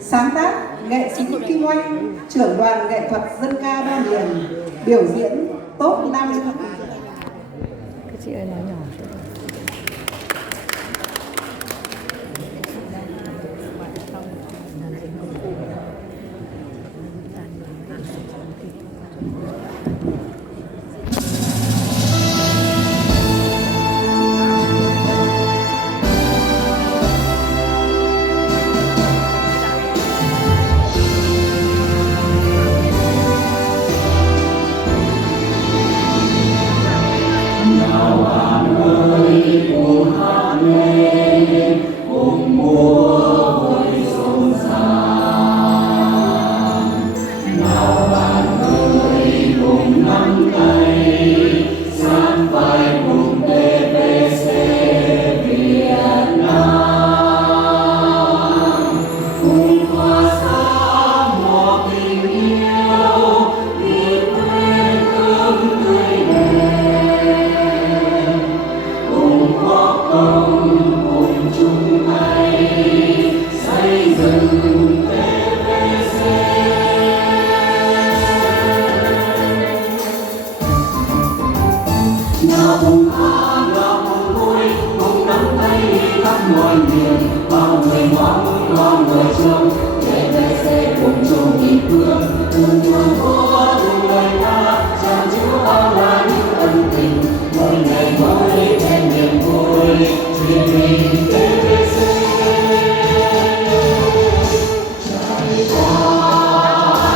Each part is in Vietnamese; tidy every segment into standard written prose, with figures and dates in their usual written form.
Sáng tác nghệ sĩ Kim Oanh, trưởng đoàn nghệ thuật dân ca Ba Miền, biểu diễn top 5. Cái chị ơi nói nhỏ. Nào bạn ơi cùng hát lên, cùng múa vui rộn ràng. Nào bạn ơi cùng nắm tay, sát vai cùng TVC Việt Nam. Cùng tỏa sáng mùa tình yêu, vì quên ước tươi đẹp. Cùng góp công cùng chung tay xây dựng TVC. Nào cùng hát, nào cùng vui, cùng nắm tay đi khắp mọi miền. Bao người mong, bao người trông, TVC cùng chung nhịp bước. Cùng đường phố, cùng lời ca, tràn chứa bao la những ân tình. Mỗi ngày mới thêm niềm vui, truyền hình TVC. Trải qua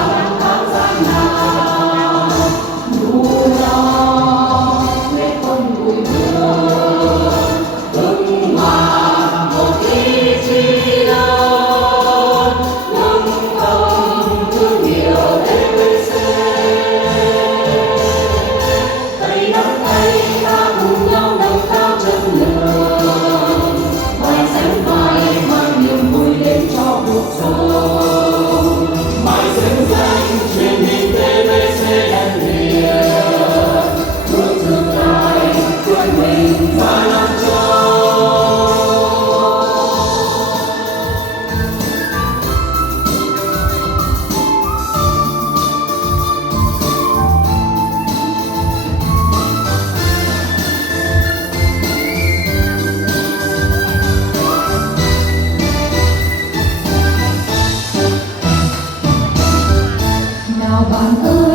năm tháng gian nan, đủ lo biết không vui buồn, vững vàng một ý chí lớn, nâng tầm thương hiệu TVC. Tay nắm tay ta cùng nhau nâng cao chất lượng, vai sánh vai mang niềm vui đến cho cuộc sống. Mãi xứng danh truyền hình TVC đất liền, bước tương lai quên mình và làm cho. Nào bạn ơi